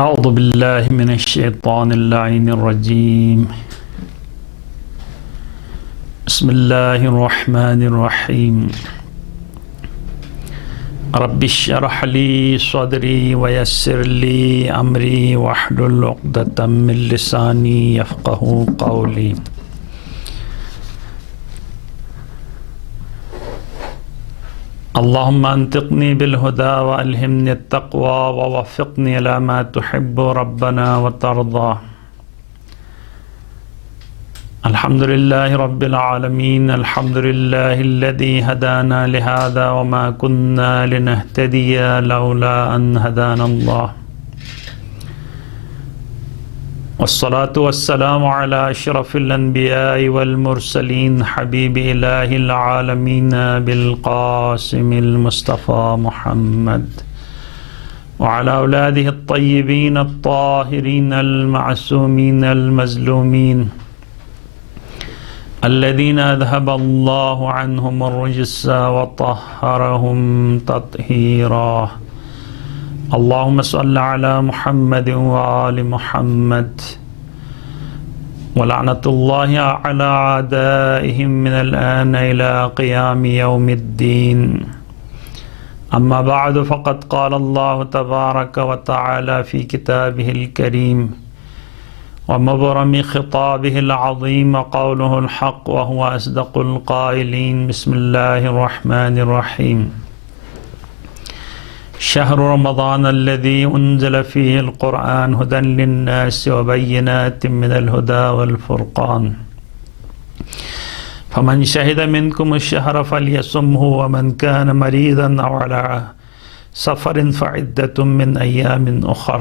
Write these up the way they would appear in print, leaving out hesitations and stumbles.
اعوذ باللہ من الشیطان اللعین الرجیم بسم اللہ الرحمن الرحیم رب اشرح لی صدری ویسر لی امری واحلل عقدۃ من لسانی یفقہوا قولی اللہم انطقنی بالہدی والہمنی التقوی ووفقنی الی ما تحب ربنا وترضی الحمدللہ رب العالمین الحمدللہ الذی ہدانا لہذا وما کننا لنہتدی لولا ان ہدانا اللہ والصلاة والسلام على اشرف الانبیاء والمرسلین حبیب الہ العالمین بالقاسم المصطفى محمد وعلى اولاده الطیبین الطاہرین المعصومین المظلومین الذين اذهب الله عنهم الرجس وطهرهم تطهيرا اللهم صل على محمد وآل محمد ولعنة الله على أعدائهم من الآن إلى قيام يوم الدين أما بعد فقد قال الله تبارك وتعالى في كتابه الكريم ومبرم خطابه العظيم قوله الحق وهو أصدق القائلين بسم الله الرحمن الرحيم شهر رمضان الذي أنزل فيه القرآن هدى للناس وبينات من الهدى والفرقان فمن شهد منكم الشهر فليصمه ومن كان مريضا أو على سفر فعدة من أيام أخر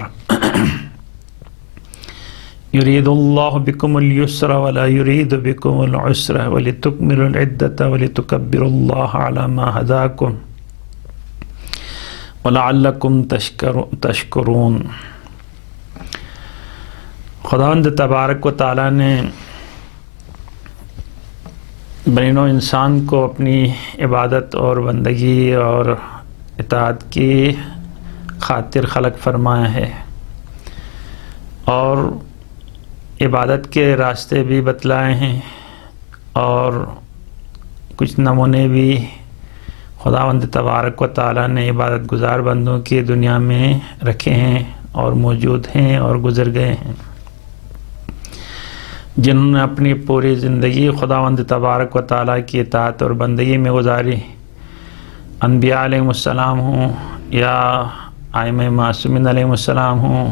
يريد الله بكم اليسر ولا يريد بكم العسر ولتكملوا العدة ولتكبروا الله على ما هداكم وَلَعَلَّكُمْ تَشْكُرُونَ خداوند تبارک و تعالیٰ نے بنی نوع انسان کو اپنی عبادت اور بندگی اور اطاعت کی خاطر خلق فرمایا ہے اور عبادت کے راستے بھی بتلائے ہیں اور کچھ نمونے بھی خداوند تبارک و تعالیٰ نے عبادت گزار بندوں کی دنیا میں رکھے ہیں اور موجود ہیں اور گزر گئے ہیں، جنہوں نے اپنی پوری زندگی خداوند تبارک و تعالیٰ کی اطاعت اور بندگی میں گزاری، انبیاء علیہ السلام ہوں یا ائمہ معصومین علیہ السلام ہوں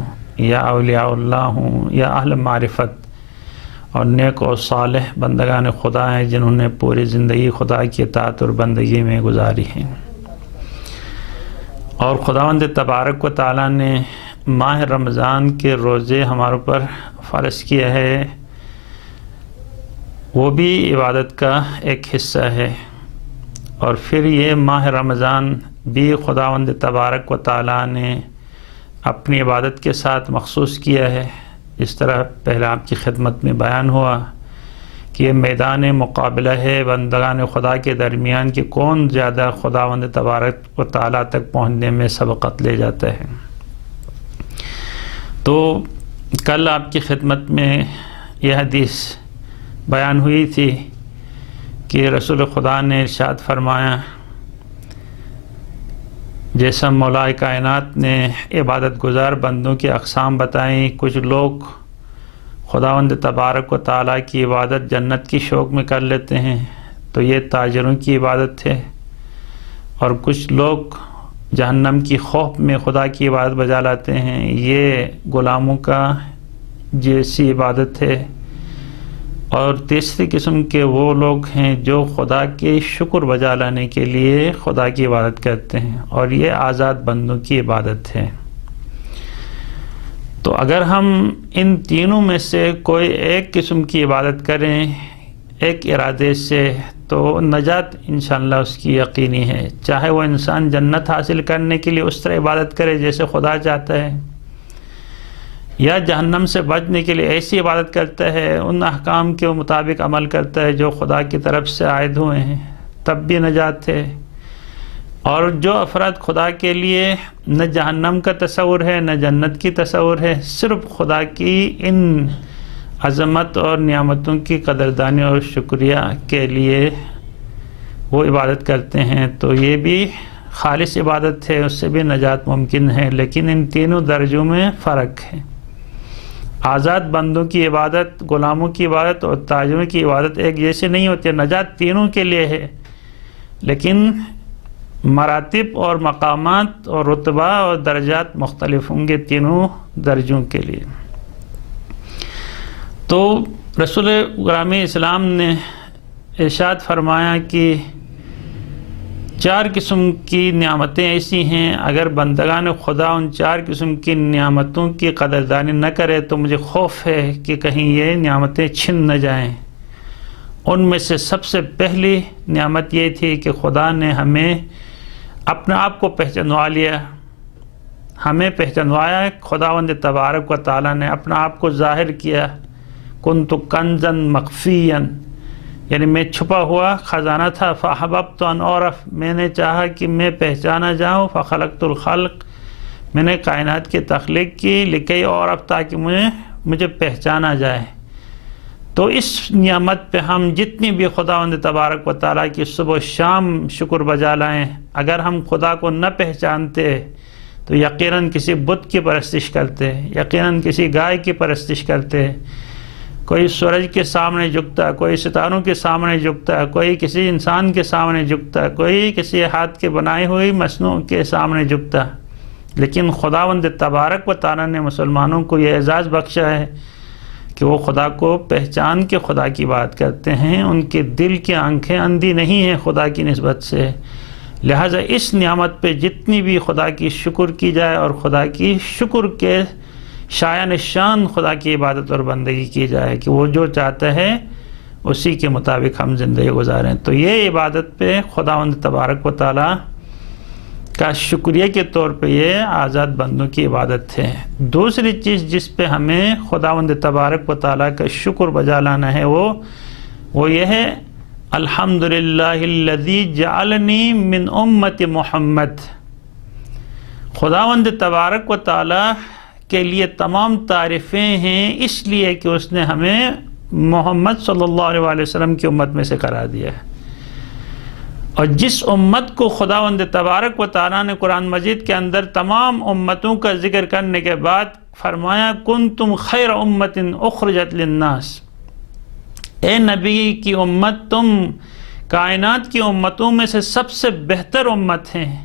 یا اولیاء اللہ ہوں یا اہل معرفت اور نیک اور صالح بندگان خدا ہیں جنہوں نے پوری زندگی خدا کی اطاعت اور بندگی میں گزاری ہیں۔ اور خداوند تبارک و تعالیٰ نے ماہ رمضان کے روزے ہمارے پر فرض کیا ہے، وہ بھی عبادت کا ایک حصہ ہے، اور پھر یہ ماہ رمضان بھی خداوند تبارک و تعالیٰ نے اپنی عبادت کے ساتھ مخصوص کیا ہے، اس طرح پہلے آپ کی خدمت میں بیان ہوا کہ یہ میدان مقابلہ ہے بندگان خدا کے درمیان کہ کون زیادہ خداوند تبارک و تعالیٰ تک پہنچنے میں سبقت لے جاتا ہے۔ تو کل آپ کی خدمت میں یہ حدیث بیان ہوئی تھی کہ رسول خدا نے ارشاد فرمایا، جیسا مولا کائنات نے عبادت گزار بندوں کی اقسام بتائیں، کچھ لوگ خداوند تبارک و تعالیٰ کی عبادت جنت کی شوق میں کر لیتے ہیں تو یہ تاجروں کی عبادت ہے، اور کچھ لوگ جہنم کی خوف میں خدا کی عبادت بجا لاتے ہیں، یہ غلاموں کا جیسی عبادت ہے، اور تیسری قسم کے وہ لوگ ہیں جو خدا کے شکر بجا لانے کے لیے خدا کی عبادت کرتے ہیں، اور یہ آزاد بندوں کی عبادت ہے۔ تو اگر ہم ان تینوں میں سے کوئی ایک قسم کی عبادت کریں ایک ارادے سے تو نجات انشاءاللہ اس کی یقینی ہے، چاہے وہ انسان جنت حاصل کرنے کے لیے اس طرح عبادت کرے جیسے خدا چاہتا ہے، یا جہنم سے بچنے کے لیے ایسی عبادت کرتا ہے، ان احکام کے مطابق عمل کرتا ہے جو خدا کی طرف سے عائد ہوئے ہیں، تب بھی نجات ہے، اور جو افراد خدا کے لیے نہ جہنم کا تصور ہے نہ جنت کی تصور ہے، صرف خدا کی ان عظمت اور نعمتوں کی قدردانی اور شکریہ کے لیے وہ عبادت کرتے ہیں، تو یہ بھی خالص عبادت ہے، اس سے بھی نجات ممکن ہے۔ لیکن ان تینوں درجوں میں فرق ہے۔ آزاد بندوں کی عبادت، غلاموں کی عبادت اور تاجروں کی عبادت ایک جیسے نہیں ہوتی، نجات تینوں کے لیے ہے، لیکن مراتب اور مقامات اور رتبہ اور درجات مختلف ہوں گے تینوں درجوں کے لیے۔ تو رسول گرامی اسلام نے ارشاد فرمایا کہ 4 قسم کی نعمتیں ایسی ہیں، اگر بندگان خدا ان 4 قسم کی نعمتوں کی قدردانی نہ کرے تو مجھے خوف ہے کہ کہیں یہ نعمتیں چھن نہ جائیں۔ ان میں سے سب سے پہلی نعمت یہ تھی کہ خدا نے ہمیں اپنے آپ کو پہچانوا لیا، ہمیں پہچانوایا۔ خداوند تبارک و تعالیٰ نے اپنا آپ کو ظاہر کیا، کنت کنزا مخفیا، یعنی میں چھپا ہوا خزانہ تھا، فاحببت ان اعرف، میں نے چاہا کہ میں پہچانا جاؤں، فخلقت الخلق، میں نے کائنات کی تخلیق کی، لکی اعرف، تاکہ مجھے پہچانا جائے۔ تو اس نعمت پہ ہم جتنی بھی خداوند تبارک و تعالیٰ کی صبح و شام شکر بجا لائیں، اگر ہم خدا کو نہ پہچانتے تو یقیناً کسی بت کی پرستش کرتے، یقیناً کسی گائے کی پرستش کرتے، کوئی سورج کے سامنے جھکتا، کوئی ستاروں کے سامنے جھکتا، کوئی کسی انسان کے سامنے جھکتا، کوئی کسی ہاتھ کے بنائی ہوئی مصنوع کے سامنے جھکتا۔ لیکن خداوند تبارک و تعالیٰ نے مسلمانوں کو یہ اعزاز بخشا ہے کہ وہ خدا کو پہچان کے خدا کی بات کرتے ہیں، ان کے دل کی آنکھیں اندھی نہیں ہیں خدا کی نسبت سے۔ لہٰذا اس نعمت پہ جتنی بھی خدا کی شکر کی جائے اور خدا کی شکر کے شایان شان خدا کی عبادت اور بندگی کی جائے کہ وہ جو چاہتا ہے اسی کے مطابق ہم زندگی گزاریں، تو یہ عبادت پہ خداوند تبارک و تعالیٰ کا شکریہ کے طور پہ یہ آزاد بندوں کی عبادت ہے۔ دوسری چیز جس پہ ہمیں خداوند تبارک و تعالیٰ کا شکر بجا لانا ہے وہ یہ ہے، الحمدللہ الذی جعلنی من امت محمد۔ خداوند تبارک و تعالیٰ کے لیے تمام تعریفیں ہیں اس لیے کہ اس نے ہمیں محمد صلی اللہ علیہ وسلم کی امت میں سے قرار دیا ہے۔ اور جس امت کو خداوند تبارک و تعالیٰ نے قرآن مجید کے اندر تمام امتوں کا ذکر کرنے کے بعد فرمایا کنتم خیر امت اخرجت للناس، اے نبی کی امت تم کائنات کی امتوں میں سے سب سے بہتر امت ہیں،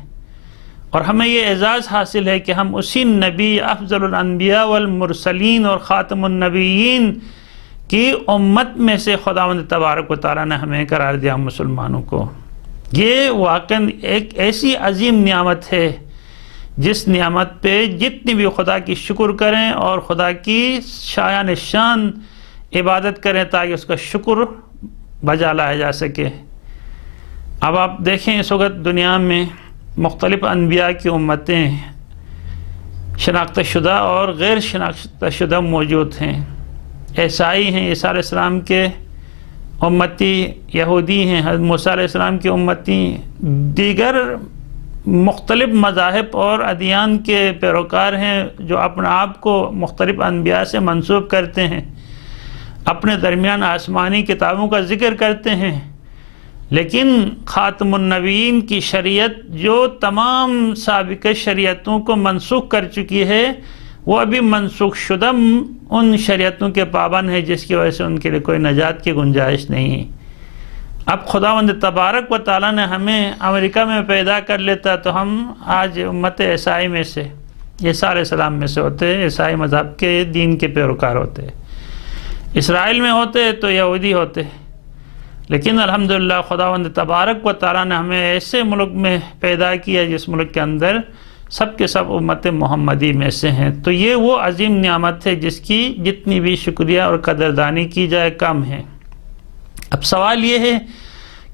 اور ہمیں یہ اعزاز حاصل ہے کہ ہم اسی نبی افضل الانبیاء والمرسلین اور خاتم النبیین کی امت میں سے خداوند تبارک و تعالیٰ نے ہمیں قرار دیا مسلمانوں کو۔ یہ واقعاً ایک ایسی عظیم نعمت ہے جس نعمت پہ جتنی بھی خدا کی شکر کریں اور خدا کی شایان شان عبادت کریں تاکہ اس کا شکر بجا لایا جا سکے۔ اب آپ دیکھیں اس وقت دنیا میں مختلف انبیاء کی امتیں شناختہ شدہ اور غیر شناختہ شدہ موجود ہیں۔ عیسائی ہیں، عیسیٰ علیہ السلام کے امتی، یہودی ہیں، حضرت موسیٰ علیہ السلام کی امتی، دیگر مختلف مذاہب اور ادیان کے پیروکار ہیں جو اپنے آپ کو مختلف انبیاء سے منسوب کرتے ہیں، اپنے درمیان آسمانی کتابوں کا ذکر کرتے ہیں، لیکن خاتم النبیین کی شریعت جو تمام سابقہ شریعتوں کو منسوخ کر چکی ہے وہ ابھی منسوخ شدہ ان شریعتوں کے پابند ہے جس کی وجہ سے ان کے لیے کوئی نجات کی گنجائش نہیں۔ اب خداوند تبارک و تعالیٰ نے ہمیں امریکہ میں پیدا کر لیتا تو ہم آج امت عیسائی میں سے، عیسیٰ علیہ السلام میں سے ہوتے، عیسائی مذہب کے دین کے پیروکار ہوتے، اسرائیل میں ہوتے تو یہودی ہوتے، لیکن الحمدللہ خداوند تبارک و تعالیٰ نے ہمیں ایسے ملک میں پیدا کیا جس ملک کے اندر سب کے سب امت محمدی میں سے ہیں۔ تو یہ وہ عظیم نعمت ہے جس کی جتنی بھی شکریہ اور قدردانی کی جائے کم ہے۔ اب سوال یہ ہے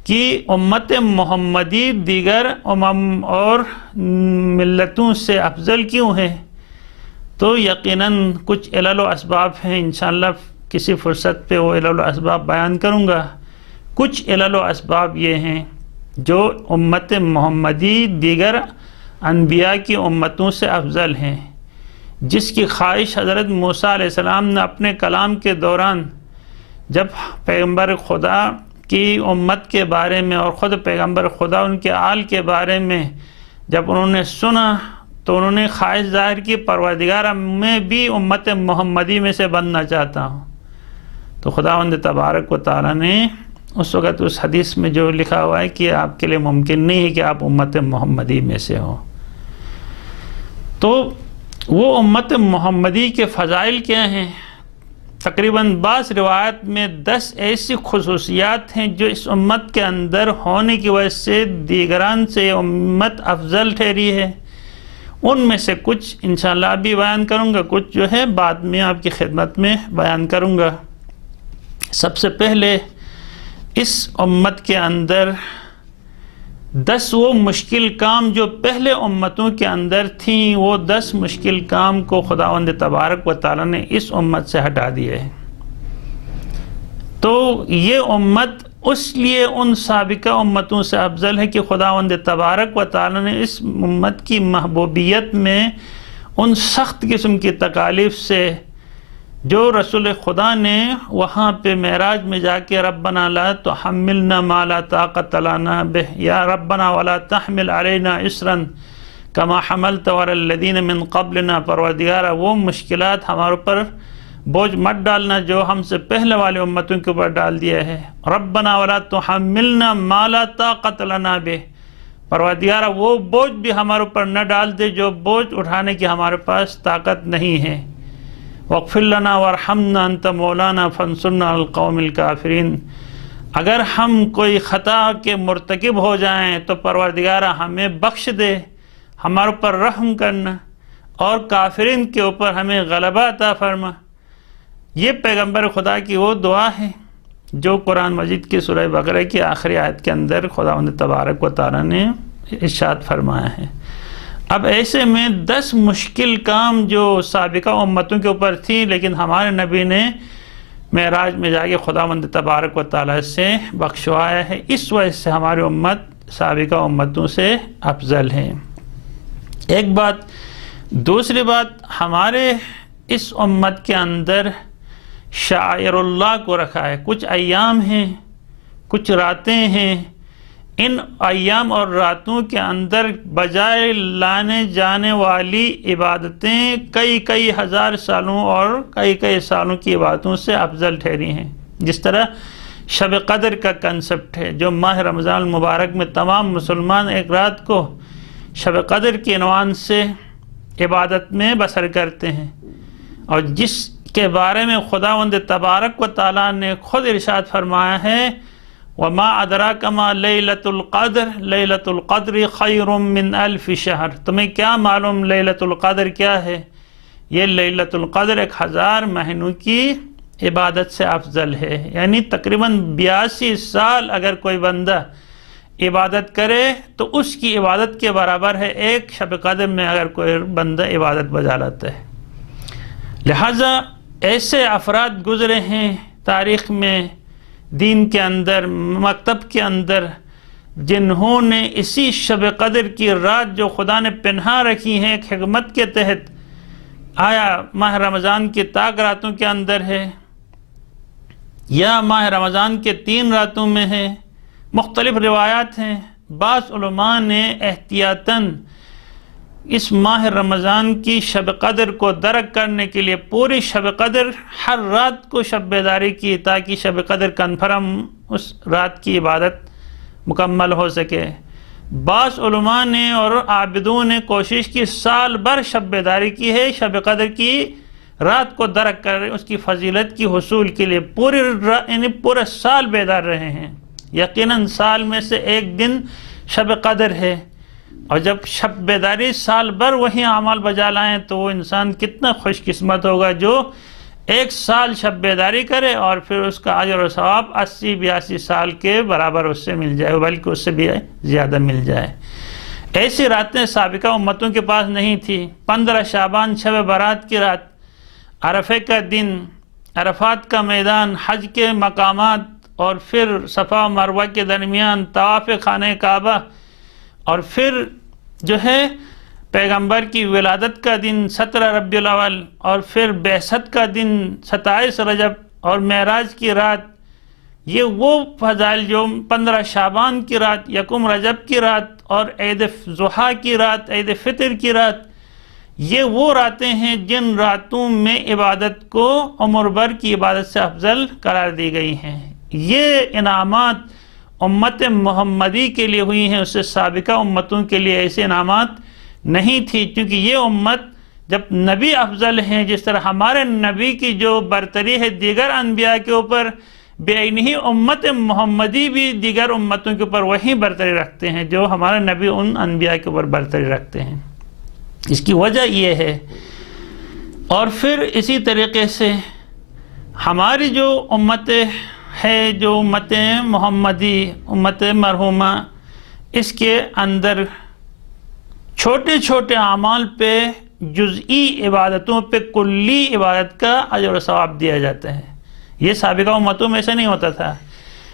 کہ امت محمدی دیگر امم اور ملتوں سے افضل کیوں ہے؟ تو یقیناً کچھ علل و اسباب ہیں، انشاءاللہ کسی فرصت پہ وہ علل و اسباب بیان کروں گا۔ کچھ علل و اسباب یہ ہیں جو امت محمدی دیگر انبیاء کی امتوں سے افضل ہیں، جس کی خواہش حضرت موسیٰ علیہ السلام نے اپنے کلام کے دوران جب پیغمبر خدا کی امت کے بارے میں اور خود پیغمبر خدا ان کے آل کے بارے میں جب انہوں نے سنا تو انہوں نے خواہش ظاہر کی، پروردگار میں بھی امت محمدی میں سے بننا چاہتا ہوں۔ تو خداوند تبارک و تعالیٰ نے اس وقت اس حدیث میں جو لکھا ہوا ہے کہ آپ کے لیے ممکن نہیں ہے کہ آپ امت محمدی میں سے ہوں۔ تو وہ امت محمدی کے فضائل کیا ہیں؟ تقریباً بعض روایت میں 10 ایسی خصوصیات ہیں جو اس امت کے اندر ہونے کی وجہ سے دیگران سے یہ امت افضل ٹھہری ہے۔ ان میں سے کچھ انشاءاللہ ابھی بیان کروں گا، کچھ جو ہے بعد میں آپ کی خدمت میں بیان کروں گا۔ سب سے پہلے اس امت کے اندر 10 وہ مشکل کام جو پہلے امتوں کے اندر تھیں، وہ 10 مشکل کام کو خداوند تبارک و تعالیٰ نے اس امت سے ہٹا دیے ہیں۔ تو یہ امت اس لیے ان سابقہ امتوں سے افضل ہے کہ خداوند تبارک و تعالیٰ نے اس امت کی محبوبیت میں ان سخت قسم کی تکالیف سے جو رسول خدا نے وہاں پہ معراج میں جا کے ربنا لا تحملنا ما لا طاقت لنا بہ یا ربنا ولا تحمل علینا اسرا کما حملت علی الذین من قبلنا، پروردگارہ وہ مشکلات ہمارے اوپر بوجھ مت ڈالنا جو ہم سے پہلے والے امتوں کے اوپر ڈال دیا ہے۔ ربنا ولا تحملنا ما لا طاقت لنا بہ، پروردگارہ وہ بوجھ بھی ہمارے اوپر نہ ڈال دے جو بوجھ اٹھانے کی ہمارے پاس طاقت نہیں ہے۔ وَاغْفِرْ لَنَا وَارْحَمْنَا أَنْتَ مَوْلَانَا فَانْصُرْنَا عَلَى الْقَوْمِ الْكَافِرِينَ، اگر ہم کوئی خطا کے مرتکب ہو جائیں تو پروردگارہ ہمیں بخش دے، ہمارے اوپر رحم کرنا اور کافرین کے اوپر ہمیں غلبہ عطا فرما۔ یہ پیغمبر خدا کی وہ دعا ہے جو قرآن مجید کی سورہ بقرہ کی آخری آیت کے اندر خداوند تبارک و تعالیٰ نے ارشاد فرمایا ہے۔ اب ایسے میں 10 مشکل کام جو سابقہ امتوں کے اوپر تھی لیکن ہمارے نبی نے معراج میں جا کے خداوند تبارک و تعالیٰ سے بخشوایا ہے، اس وجہ سے ہماری امت سابقہ امتوں سے افضل ہے۔ ایک بات۔ دوسری بات، ہمارے اس امت کے اندر شعائر اللہ کو رکھا ہے، کچھ ایام ہیں، کچھ راتیں ہیں، ان ایام اور راتوں کے اندر بجائے لانے جانے والی عبادتیں کئی ہزار سالوں اور کئی سالوں کی عبادتوں سے افضل ٹھہری ہیں۔ جس طرح شب قدر کا کنسپٹ ہے جو ماہ رمضان المبارک میں تمام مسلمان ایک رات کو شب قدر کے عنوان سے عبادت میں بسر کرتے ہیں، اور جس کے بارے میں خداوند تبارک و تعالیٰ نے خود ارشاد فرمایا ہے وَمَا أَدْرَاكَ مَا لَيْلَةُ الْقَدْرِ لَيْلَةُ الْقَدْرِ خَيْرٌ مِّنْ أَلْفِ شَهْرٍ، تمہیں کیا معلوم لیلۃ القدر کیا ہے؟ یہ لیلۃ القدر 1000 مہینوں کی عبادت سے افضل ہے، یعنی تقریباً 82 سال اگر کوئی بندہ عبادت کرے تو اس کی عبادت کے برابر ہے ایک شب قدر میں اگر کوئی بندہ عبادت بجا لاتا ہے۔ لہٰذا ایسے افراد گزرے ہیں تاریخ میں، دین کے اندر، مکتب کے اندر، جنہوں نے اسی شب قدر کی رات جو خدا نے پنہا رکھی ہیں ایک حکمت کے تحت، آیا ماہ رمضان کی طاق راتوں کے اندر ہے یا ماہ رمضان کے 3 راتوں میں ہے، مختلف روایات ہیں۔ بعض علماء نے احتیاطاً اس ماہ رمضان کی شب قدر کو درک کرنے کے لیے پوری شب قدر ہر رات کو شب بیداری کی تاکہ شب قدر کنفرم اس رات کی عبادت مکمل ہو سکے۔ بعض علماء نے اور عابدوں نے کوشش کی سال بھر شب بیداری کی ہے شب قدر کی رات کو درک کر اس کی فضیلت کی حصول کے لیے یعنی پورا سال بیدار رہے ہیں۔ یقیناً سال میں سے ایک دن شب قدر ہے، اور جب شب بیداری سال بھر وہی اعمال بجا لائیں تو وہ انسان کتنا خوش قسمت ہوگا جو 1 سال شب بیداری کرے اور پھر اس کا اجر و ثواب 80-82 سال کے برابر اس سے مل جائے، بلکہ اس سے بھی زیادہ مل جائے۔ ایسی راتیں سابقہ امتوں کے پاس نہیں تھی۔ 15 شعبان شب برات کی رات، عرفے کا دن، عرفات کا میدان، حج کے مقامات اور پھر صفا و مروہ کے درمیان طواف خانہ کعبہ، اور پھر جو ہے پیغمبر کی ولادت کا دن 17 ربیع الاول، اور پھر بعثت کا دن 27 رجب، اور معراج کی رات، یہ وہ فضائل جو 15 شعبان کی رات، یکم رجب کی رات، اور عید ضحیٰ کی رات، عید فطر کی رات، یہ وہ راتیں ہیں جن راتوں میں عبادت کو عمر بھر کی عبادت سے افضل قرار دی گئی ہیں۔ یہ انعامات امت محمدی کے لیے ہوئی ہیں، اس سے سابقہ امتوں کے لیے ایسے انعامات نہیں تھی، کیونکہ یہ امت جب نبی افضل ہیں، جس طرح ہمارے نبی کی جو برتری ہے دیگر انبیاء کے اوپر، بے عینی امت محمدی بھی دیگر امتوں کے اوپر وہی برتری رکھتے ہیں جو ہمارے نبی ان انبیاء کے اوپر برتری رکھتے ہیں۔ اس کی وجہ یہ ہے۔ اور پھر اسی طریقے سے ہماری جو امت ہے، جو امت محمدی، امت مرحومہ، اس کے اندر چھوٹے چھوٹے اعمال پہ، جزئی عبادتوں پہ کلی عبادت کا اجر و ثواب دیا جاتا ہے۔ یہ سابقہ امتوں میں ایسا نہیں ہوتا تھا،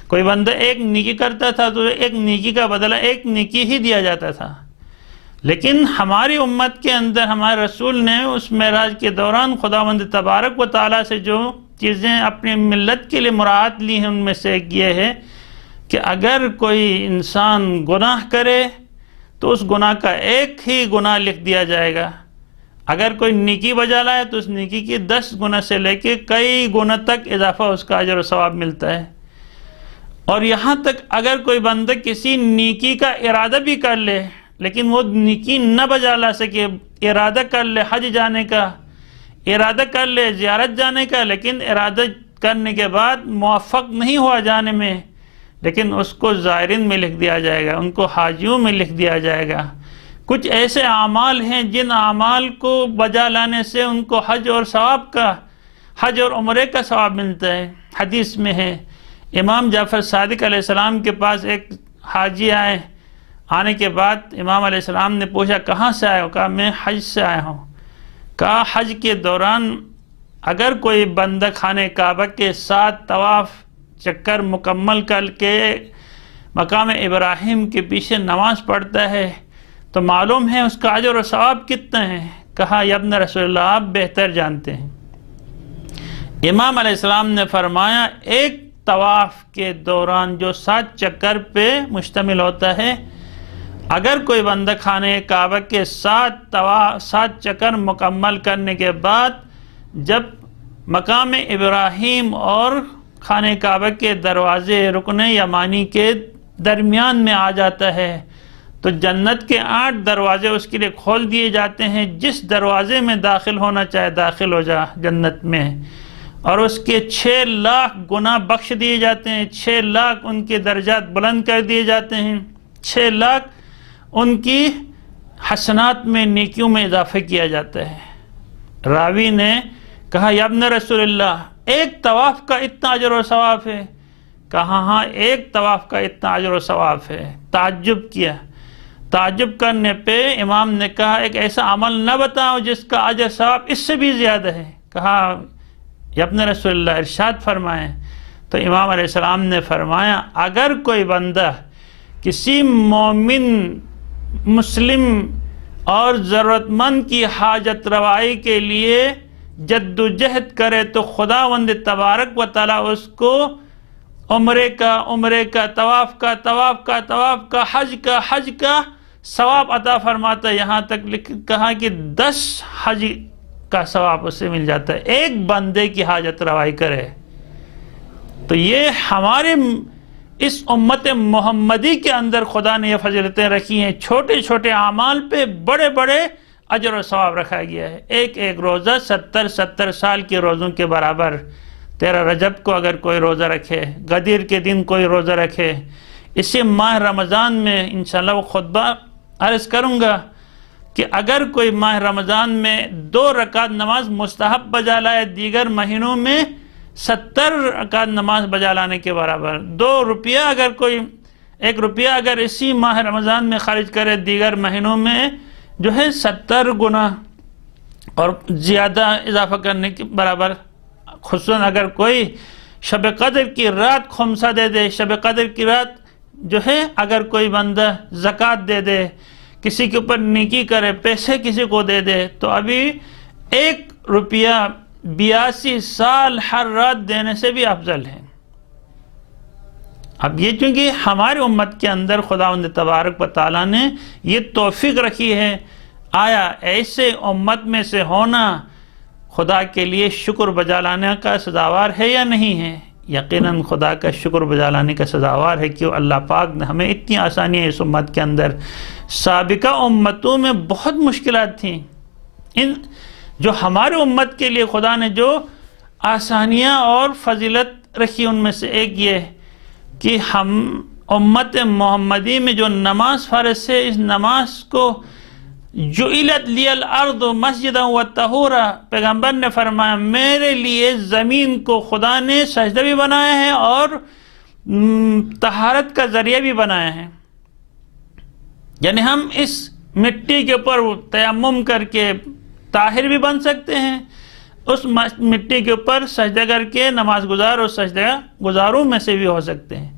کوئی بندہ ایک نیکی کرتا تھا تو ایک نیکی کا بدلہ ایک نیکی ہی دیا جاتا تھا، لیکن ہماری امت کے اندر ہمارے رسول نے اس معراج کے دوران خداوند تبارک و تعالیٰ سے جو چیزیں اپنی ملت کے لیے مراعات لی ہیں، ان میں سے ایک یہ ہے کہ اگر کوئی انسان گناہ کرے تو اس گناہ کا ایک ہی گناہ لکھ دیا جائے گا، اگر کوئی نیکی بجا لائے تو اس نیکی کی 10 گنا سے لے کے کئی گنا تک اضافہ اس کا اجر و ثواب ملتا ہے۔ اور یہاں تک اگر کوئی بندہ کسی نیکی کا ارادہ بھی کر لے لیکن وہ نیکی نہ بجا لا سکے، ارادہ کر لے حج جانے کا، ارادہ کر لے زیارت جانے کا، لیکن ارادہ کرنے کے بعد موفق نہیں ہوا جانے میں، لیکن اس کو زائرین میں لکھ دیا جائے گا، ان کو حاجیوں میں لکھ دیا جائے گا۔ کچھ ایسے اعمال ہیں جن اعمال کو بجا لانے سے ان کو حج اور ثواب کا، حج اور عمرے کا ثواب ملتا ہے۔ حدیث میں ہے، امام جعفر صادق علیہ السلام کے پاس ایک حاجی آئے، آنے کے بعد امام علیہ السلام نے پوچھا کہاں سے آئے ہو؟ کہا میں حج سے آیا ہوں۔ کہا حج کے دوران اگر کوئی بندہ خانہ کعبہ کے 7 طواف چکر مکمل کر کے مقام ابراہیم کے پیچھے نماز پڑھتا ہے تو معلوم ہے اس کا اجر و ثواب کتنا ہے؟ کہا یا ابن رسول اللہ آپ بہتر جانتے ہیں۔ امام علیہ السلام نے فرمایا ایک طواف کے دوران جو 7 چکر پہ مشتمل ہوتا ہے، اگر کوئی بندہ خانہ کعبہ کے 7 چکر مکمل کرنے کے بعد جب مقام ابراہیم اور خانہ کعبہ کے دروازے رکن یمانی کے درمیان میں آ جاتا ہے تو جنت کے 8 دروازے اس کے لیے کھول دیے جاتے ہیں، جس دروازے میں داخل ہونا چاہے داخل ہو جا جنت میں، اور اس کے 6 لاکھ گناہ بخش دیے جاتے ہیں، 6 لاکھ ان کے درجات بلند کر دیے جاتے ہیں، 6 لاکھ ان کی حسنات میں، نیکیوں میں اضافہ کیا جاتا ہے۔ راوی نے کہا یا ابن رسول اللہ ایک طواف کا اتنا اجر و ثواب ہے؟ کہا ہاں ایک طواف کا اتنا اجر و ثواب ہے۔ تعجب کیا، تعجب کرنے پہ امام نے کہا ایک ایسا عمل نہ بتاؤ جس کا اجر ثواب اس سے بھی زیادہ ہے؟ کہا یا ابن رسول اللہ ارشاد فرمائیں۔ تو امام علیہ السلام نے فرمایا اگر کوئی بندہ کسی مومن مسلم اور ضرورت مند کی حاجت روائی کے لیے جد و جہد کرے تو خداوند تبارک و تعالیٰ اس کو عمرے کا، طواف کا، حج کا ثواب عطا فرماتا ہے، یہاں تک کہا کہ 10 حج کا ثواب اس سے مل جاتا ہے، ایک بندے کی حاجت روائی کرے۔ تو یہ ہمارے اس امت محمدی کے اندر خدا نے یہ فضیلتیں رکھی ہیں، چھوٹے چھوٹے اعمال پہ بڑے بڑے اجر و ثواب رکھا گیا ہے۔ ایک روزہ 70 سال کے روزوں کے برابر۔ 13 رجب کو اگر کوئی روزہ رکھے، غدیر کے دن کوئی روزہ رکھے، اسی ماہ رمضان میں انشاءاللہ وہ خطبہ عرض کروں گا کہ اگر کوئی ماہ رمضان میں 2 رکعت نماز مستحب بجا لائے، دیگر مہینوں میں 70 رکعت نماز بجا لانے کے برابر، 2 روپیہ اگر کوئی 1 روپیہ اگر اسی ماہ رمضان میں خرچ کرے، دیگر مہینوں میں جو ہے 70 گنا اور زیادہ اضافہ کرنے کے برابر۔ خصوصاً اگر کوئی شب قدر کی رات خمسہ دے دے، شب قدر کی رات جو ہے اگر کوئی بندہ زکوٰۃ دے دے، کسی کے اوپر نیکی کرے، پیسے کسی کو دے دے، تو ابھی 1 روپیہ 82 سال ہر رات دینے سے بھی افضل ہے۔ اب یہ چونکہ ہماری امت کے اندر خداوند تبارک و تعالیٰ نے یہ توفیق رکھی ہے، آیا ایسے امت میں سے ہونا خدا کے لیے شکر بجا لانے کا سزاوار ہے یا نہیں ہے؟ یقیناً خدا کا شکر بجا لانے کا سزاوار ہے کہ اللہ پاک نے ہمیں اتنی آسانی ہے اس امت کے اندر۔ سابقہ امتوں میں بہت مشکلات تھیں، جو ہمارے امت کے لیے خدا نے جو آسانیاں اور فضیلت رکھی ان میں سے ایک یہ کہ ہم امت محمدی میں جو نماز فرض ہے، اس نماز کو جعلت لی الارض مسجدا و طہورا، پیغمبر نے فرمایا میرے لیے زمین کو خدا نے سجدہ بھی بنایا ہے اور طہارت کا ذریعہ بھی بنایا ہے۔ یعنی ہم اس مٹی کے اوپر تیمم کر کے طاہر بھی بن سکتے ہیں، اس مٹی کے اوپر سجدہ کر کے نماز گزار اور سجدہ گزاروں میں سے بھی ہو سکتے ہیں۔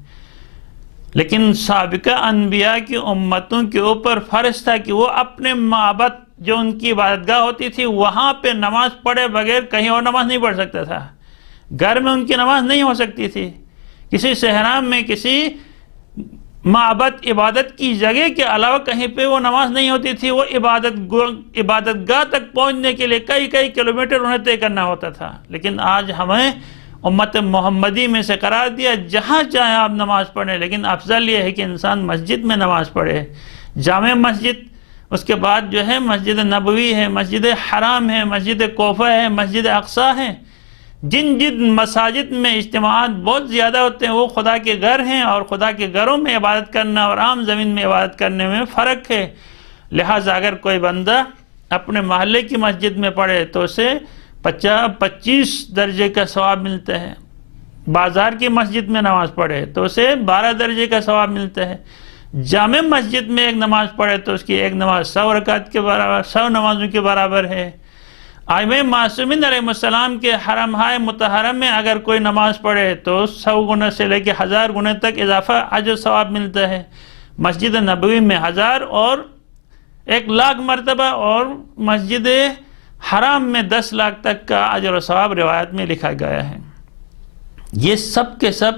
لیکن سابقہ انبیاء کی امتوں کے اوپر فرض تھا کہ وہ اپنے معبد جو ان کی عبادت گاہ ہوتی تھی وہاں پہ نماز پڑھے بغیر کہیں اور نماز نہیں پڑھ سکتا تھا، گھر میں ان کی نماز نہیں ہو سکتی تھی، کسی صحرا میں کسی معبد عبادت کی جگہ کے علاوہ کہیں پہ وہ نماز نہیں ہوتی تھی، وہ عبادت گاہ تک پہنچنے کے لیے کئی کلومیٹر انہیں طے کرنا ہوتا تھا۔ لیکن آج ہمیں امت محمدی میں سے قرار دیا جہاں چاہیں آپ نماز پڑھیں، لیکن افضل یہ ہے کہ انسان مسجد میں نماز پڑھے، جامع مسجد، اس کے بعد جو ہے مسجد نبوی ہے، مسجد حرام ہے، مسجد کوفہ ہے، مسجد اقصیٰ ہے۔ جن مساجد میں اجتماعات بہت زیادہ ہوتے ہیں وہ خدا کے گھر ہیں، اور خدا کے گھروں میں عبادت کرنا اور عام زمین میں عبادت کرنے میں فرق ہے۔ لہٰذا اگر کوئی بندہ اپنے محلے کی مسجد میں پڑھے تو اسے 25 درجے کا ثواب ملتا ہے، بازار کی مسجد میں نماز پڑھے تو اسے 12 درجے کا ثواب ملتا ہے، جامع مسجد میں ایک نماز پڑھے تو اس کی ایک نماز 100 رکعت کے برابر، 100 نمازوں کے برابر ہے۔ ائمہ معصومین علیہ السلام کے حرمہائے مطہرہ میں اگر کوئی نماز پڑھے تو 100 گنا سے لے کے 1000 گنے تک اضافہ اجر ثواب ملتا ہے، مسجد نبوی میں 1000 اور 1,00,000 مرتبہ، اور مسجد حرام میں 10 لاکھ تک کا اجر و ثواب روایت میں لکھا گیا ہے۔ یہ سب کے سب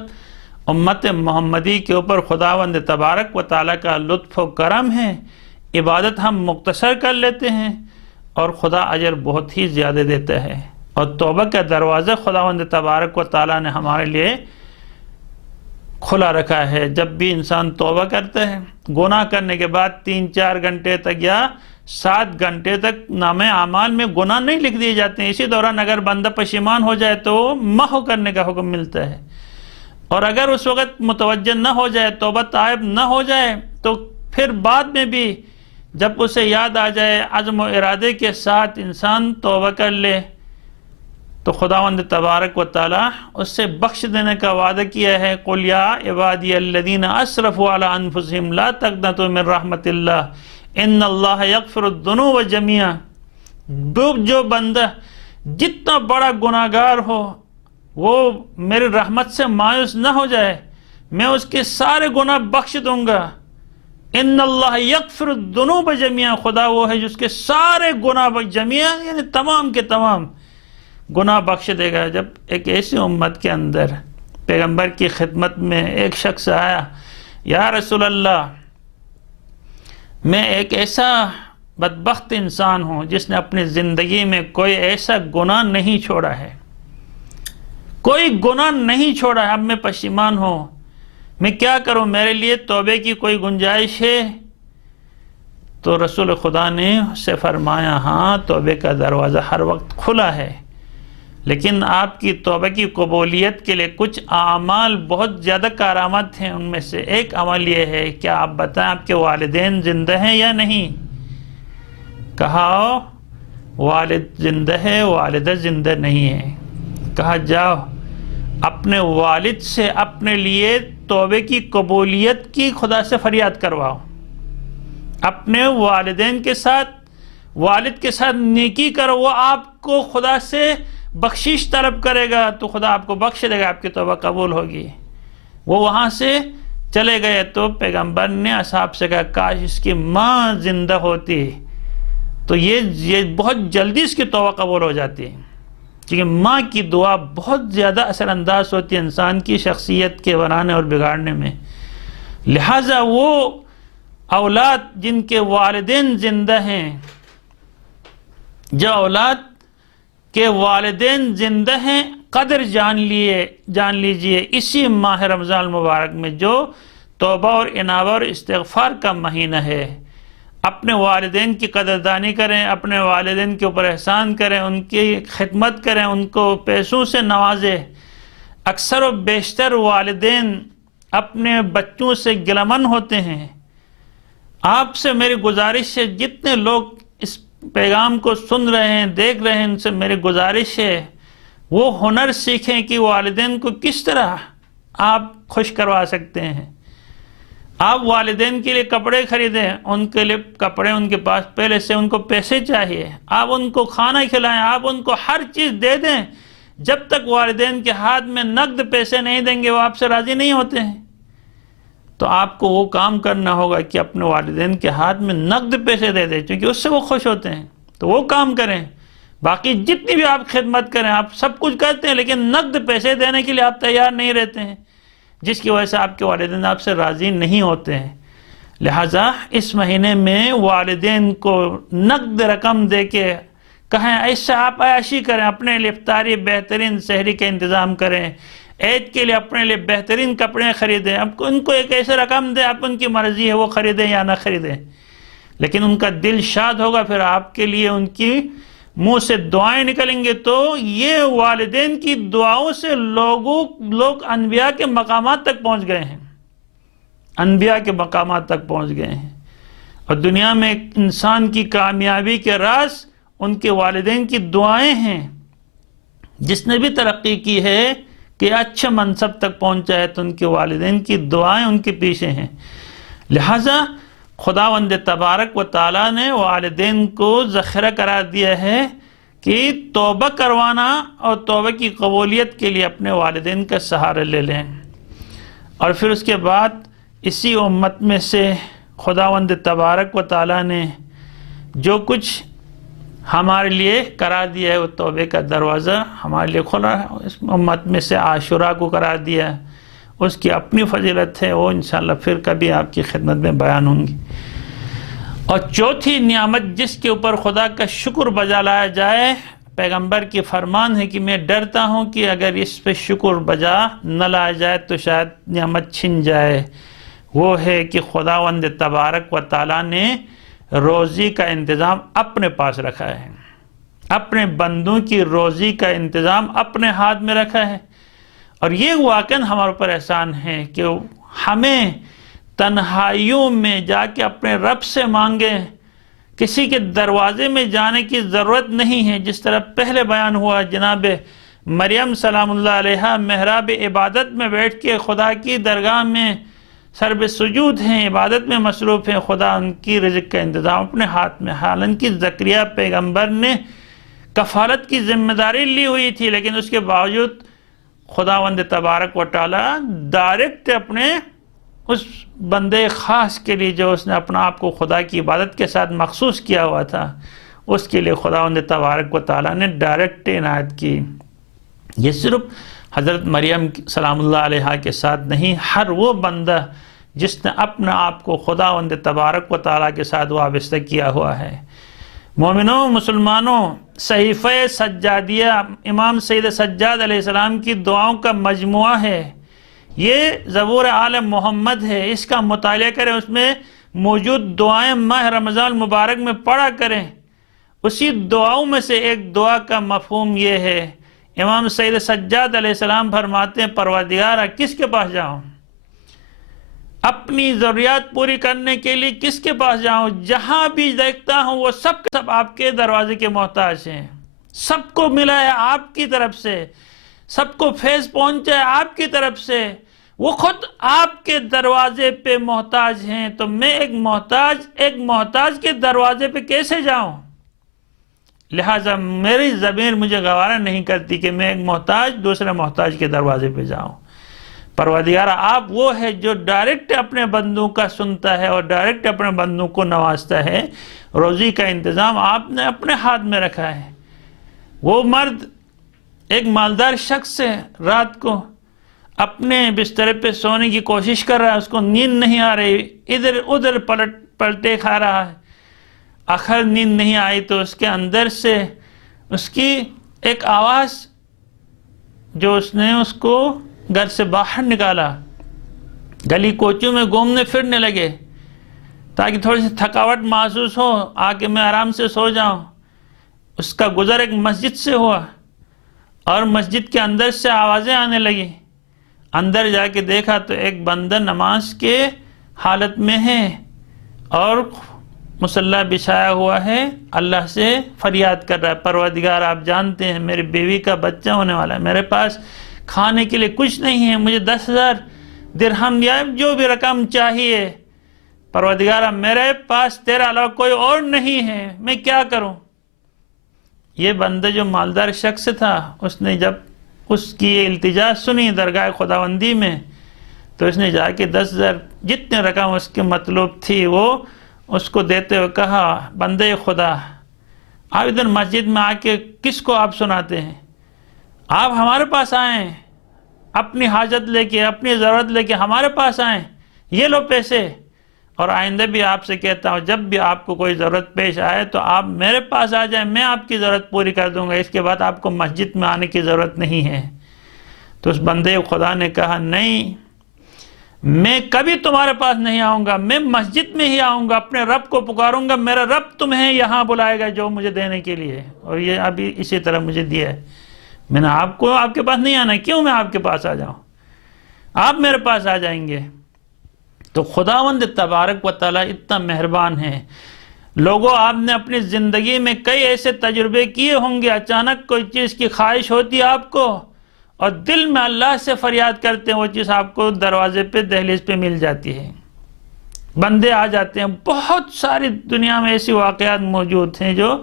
امت محمدی کے اوپر خداوند تبارک و تعالیٰ کا لطف و کرم ہے۔ عبادت ہم مختصر کر لیتے ہیں اور خدا اجر بہت ہی زیادہ دیتا ہے، اور توبہ کا دروازہ خداوند تبارک و تعالیٰ نے ہمارے لیے کھلا رکھا ہے۔ جب بھی انسان توبہ کرتا ہے، گناہ کرنے کے بعد 3-4 گھنٹے تک یا 7 گھنٹے تک نامہ اعمال میں گناہ نہیں لکھ دیے جاتے ہیں، اسی دوران اگر بندہ پشیمان ہو جائے تو محو کرنے کا حکم ملتا ہے، اور اگر اس وقت متوجہ نہ ہو جائے، توبہ تائب نہ ہو جائے، تو پھر بعد میں بھی جب اسے یاد آ جائے عزم و ارادے کے ساتھ انسان توبہ کر لے تو خداوند تبارک و تعالیٰ اس سے بخش دینے کا وعدہ کیا ہے۔ قُلْ يَا عِبَادِيَ الَّذِينَ أَسْرَفُوا عَلَىٰ أَنفُسِهِمْ لَا تَقْنَطُوا مِن رَحْمَةِ اللَّهِ إِنَّ اللَّهَ يَغْفِرُ الذُّنُوبَ جَمِيعًا۔ جو بندہ جتنا بڑا گناہگار ہو وہ میری رحمت سے مایوس نہ ہو جائے، میں اس کے سارے گناہ بخش دوں گا۔ ان اللہ یغفر الذنوب جميعا، خدا وہ ہے جس کے سارے گناہ جميعا یعنی تمام کے تمام گناہ بخش دے گا۔ جب ایک ایسی امت کے اندر پیغمبر کی خدمت میں ایک شخص آیا، یا رسول اللہ میں ایک ایسا بدبخت انسان ہوں جس نے اپنی زندگی میں کوئی ایسا گناہ نہیں چھوڑا ہے، کوئی گناہ نہیں چھوڑا ہے، اب میں پشیمان ہوں، میں کیا کروں، میرے لیے توبے کی کوئی گنجائش ہے؟ تو رسول خدا نے اس سے فرمایا ہاں توبے کا دروازہ ہر وقت کھلا ہے، لیکن آپ کی توبہ کی قبولیت کے لیے کچھ اعمال بہت زیادہ کارآمد ہیں۔ ان میں سے ایک عمل یہ ہے کہ آپ بتائیں آپ کے والدین زندہ ہیں یا نہیں؟ کہا والد زندہ ہے، والدہ زندہ نہیں ہے۔ کہا جاؤ اپنے والد سے اپنے لیے توبے کی قبولیت کی خدا سے فریاد کرواؤ، اپنے والدین کے ساتھ، والد کے ساتھ نیکی کرو، وہ آپ کو خدا سے بخشش طلب کرے گا تو خدا آپ کو بخش دے گا، آپ کی توبہ قبول ہوگی۔ وہ وہاں سے چلے گئے تو پیغمبر نے اصحاب سے کہا کاش اس کی ماں زندہ ہوتی تو یہ بہت جلدی اس کی توبہ قبول ہو جاتی ہے، کیونکہ ماں کی دعا بہت زیادہ اثر انداز ہوتی ہے انسان کی شخصیت کے بنانے اور بگاڑنے میں۔ لہٰذا وہ اولاد جن کے والدین زندہ ہیں، جو اولاد کے والدین زندہ ہیں، قدر جان لیجئے اسی ماہ رمضان المبارک میں جو توبہ اور انابہ اور استغفار کا مہینہ ہے۔ اپنے والدین کی قدردانی کریں، اپنے والدین کے اوپر احسان کریں، ان کی خدمت کریں، ان کو پیسوں سے نوازیں۔ اکثر و بیشتر والدین اپنے بچوں سے گلمن ہوتے ہیں۔ آپ سے میری گزارش ہے، جتنے لوگ اس پیغام کو سن رہے ہیں، دیکھ رہے ہیں، ان سے میری گزارش ہے وہ ہنر سیکھیں کہ والدین کو کس طرح آپ خوش کروا سکتے ہیں۔ آپ والدین کے لیے کپڑے خریدیں، ان کے لیے کپڑے ان کے پاس پہلے سے ان کو پیسے چاہیے، آپ ان کو کھانا کھلائیں، آپ ان کو ہر چیز دے دیں۔ جب تک والدین کے ہاتھ میں نقد پیسے نہیں دیں گے وہ آپ سے راضی نہیں ہوتے ہیں۔ تو آپ کو وہ کام کرنا ہوگا کہ اپنے والدین کے ہاتھ میں نقد پیسے دے دیں، کیونکہ اس سے وہ خوش ہوتے ہیں، تو وہ کام کریں۔ باقی جتنی بھی آپ خدمت کریں، آپ سب کچھ کرتے ہیں، لیکن نقد پیسے دینے کے لیے آپ تیار نہیں رہتے ہیں، جس کی وجہ سے آپ کے والدین آپ سے راضی نہیں ہوتے ہیں۔ لہٰذا اس مہینے میں والدین کو نقد رقم دے کے کہیں ایسا آپ عیاشی کریں، اپنے لیے افطاری بہترین سحری کا انتظام کریں، عید کے لیے اپنے لیے بہترین کپڑے خریدیں، اب ان کو ایک ایسے رقم دیں، آپ ان کی مرضی ہے وہ خریدیں یا نہ خریدیں، لیکن ان کا دل شاد ہوگا، پھر آپ کے لیے ان کی منہ سے دعائیں نکلیں گے۔ تو یہ والدین کی دعاؤں سے لوگ انبیاء کے مقامات تک پہنچ گئے ہیں، انبیاء کے مقامات تک پہنچ گئے ہیں۔ اور دنیا میں انسان کی کامیابی کے راز ان کے والدین کی دعائیں ہیں۔ جس نے بھی ترقی کی ہے کہ اچھے منصب تک پہنچا ہے تو ان کے والدین کی دعائیں ان کے پیچھے ہیں۔ لہٰذا خداوند تبارک و تعالیٰ نے والدین کو ذخیرہ قرار دیا ہے کہ توبہ کروانا اور توبہ کی قبولیت کے لیے اپنے والدین کا سہارا لے لیں۔ اور پھر اس کے بعد اسی امت میں سے خداوند تبارک و تعالیٰ نے جو کچھ ہمارے لیے قرار دیا ہے وہ توبے کا دروازہ ہمارے لیے کھولا ہے، اس امت میں سے عاشورہ کو قرار دیا ہے، اس کی اپنی فضیلت ہے، وہ انشاءاللہ پھر کبھی آپ کی خدمت میں بیان ہوں گی۔ اور چوتھی نعمت جس کے اوپر خدا کا شکر بجا لایا جائے، پیغمبر کی فرمان ہے کہ میں ڈرتا ہوں کہ اگر اس پہ شکر بجا نہ لایا جائے تو شاید نعمت چھن جائے، وہ ہے کہ خداوند تبارک و تعالیٰ نے روزی کا انتظام اپنے پاس رکھا ہے، اپنے بندوں کی روزی کا انتظام اپنے ہاتھ میں رکھا ہے۔ اور یہ واقعاً ہمارے اوپر احسان ہے کہ ہمیں تنہائیوں میں جا کے اپنے رب سے مانگیں، کسی کے دروازے میں جانے کی ضرورت نہیں ہے۔ جس طرح پہلے بیان ہوا جناب مریم سلام اللہ علیہا محراب عبادت میں بیٹھ کے خدا کی درگاہ میں سرب سجود ہیں، عبادت میں مصروف ہیں، خدا ان کی رزق کا انتظام اپنے ہاتھ میں۔ حالانکہ زکریا پیغمبر نے کفالت کی ذمہ داری لی ہوئی تھی، لیکن اس کے باوجود خداوند تبارک و تعالیٰ ڈائریکٹ اپنے اس بندے خاص کے لیے جو اس نے اپنا آپ کو خدا کی عبادت کے ساتھ مخصوص کیا ہوا تھا، اس کے لیے خداوند تبارک و تعالیٰ نے ڈائریکٹ عنایت کی۔ یہ صرف حضرت مریم سلام اللہ علیہا کے ساتھ نہیں، ہر وہ بندہ جس نے اپنا آپ کو خداوند تبارک و تعالیٰ کے ساتھ وابستہ کیا ہوا ہے۔ مومنوں، مسلمانوں، صحیفہ سجادیہ امام سید سجاد علیہ السلام کی دعاؤں کا مجموعہ ہے، یہ زبور آل محمد ہے، اس کا مطالعہ کریں، اس میں موجود دعائیں ماہ رمضان المبارک میں پڑھا کریں۔ اسی دعاؤں میں سے ایک دعا کا مفہوم یہ ہے، امام سید سجاد علیہ السلام فرماتے ہیں پروردگارا کس کے پاس جاؤں، اپنی ضروریات پوری کرنے کے لیے کس کے پاس جاؤں، جہاں بھی دیکھتا ہوں وہ سب آپ کے دروازے کے محتاج ہیں، سب کو ملا ہے آپ کی طرف سے، سب کو فیض پہنچا ہے آپ کی طرف سے، وہ خود آپ کے دروازے پہ محتاج ہیں، تو میں ایک محتاج کے دروازے پہ کیسے جاؤں؟ لہٰذا میری ضمیر مجھے گوارا نہیں کرتی کہ میں ایک محتاج دوسرے محتاج کے دروازے پہ جاؤں۔ پروردگارہ آپ وہ ہے جو ڈائریکٹ اپنے بندوں کا سنتا ہے اور ڈائریکٹ اپنے بندوں کو نوازتا ہے۔ روزی کا انتظام آپ نے اپنے ہاتھ میں رکھا ہے۔ وہ مرد ایک مالدار شخص ہے، رات کو اپنے بستر پہ سونے کی کوشش کر رہا ہے، اس کو نیند نہیں آ رہی، ادھر ادھر پلٹے کھا رہا ہے۔ آخر نیند نہیں آئی تو اس کے اندر سے اس کی ایک آواز جو اس نے اس کو گھر سے باہر نکالا، گلی کوچوں میں گھومنے پھرنے لگے تاکہ تھوڑی سی تھکاوٹ محسوس ہو، آ کے میں آرام سے سو جاؤں۔ اس کا گزر ایک مسجد سے ہوا اور مسجد کے اندر سے آوازیں آنے لگی۔ اندر جا کے دیکھا تو ایک بندہ نماز کے حالت میں ہے اور مصلی بچھایا ہوا ہے، اللہ سے فریاد کر رہا ہے، پروردگار آپ جانتے ہیں میری بیوی کا بچہ ہونے والا ہے، میرے پاس کھانے کے لیے کچھ نہیں ہے، مجھے 10,000 درہم یا جو بھی رقم چاہیے، پروردگار میرے پاس تیرا علاوہ کوئی اور نہیں ہے، میں کیا کروں؟ یہ بندہ جو مالدار شخص تھا، اس نے جب اس کی یہ التجا سنی درگاہ خداوندی میں تو اس نے جا کے 10,000 جتنے رقم اس کے مطلوب تھی وہ اس کو دیتے ہوئے کہا، بندے خدا آپ ادھر مسجد میں آ کے کس کو آپ سناتے ہیں؟ آپ ہمارے پاس آئیں، اپنی حاجت لے کے اپنی ضرورت لے کے ہمارے پاس آئیں، یہ لو پیسے، اور آئندہ بھی آپ سے کہتا ہوں جب بھی آپ کو کوئی ضرورت پیش آئے تو آپ میرے پاس آ جائیں، میں آپ کی ضرورت پوری کر دوں گا، اس کے بعد آپ کو مسجد میں آنے کی ضرورت نہیں ہے۔ تو اس بندے خدا نے کہا، نہیں، میں کبھی تمہارے پاس نہیں آؤں گا، میں مسجد میں ہی آؤں گا، اپنے رب کو پکاروں گا، میرا رب تمہیں یہاں بلائے گا جو مجھے دینے کے لیے، اور یہ ابھی اسی طرح مجھے دیا ہے۔ میں نے آپ کو آپ کے پاس نہیں آنا، کیوں میں آپ کے پاس آ جاؤں؟ آپ میرے پاس آ جائیں گے۔ تو خداوند تبارک و تعالیٰ اتنا مہربان ہے۔ لوگوں، آپ نے اپنی زندگی میں کئی ایسے تجربے کیے ہوں گے، اچانک کوئی چیز کی خواہش ہوتی ہے آپ کو اور دل میں اللہ سے فریاد کرتے ہیں، وہ چیز آپ کو دروازے پہ دہلیز پہ مل جاتی ہے، بندے آ جاتے ہیں۔ بہت ساری دنیا میں ایسی واقعات موجود ہیں جو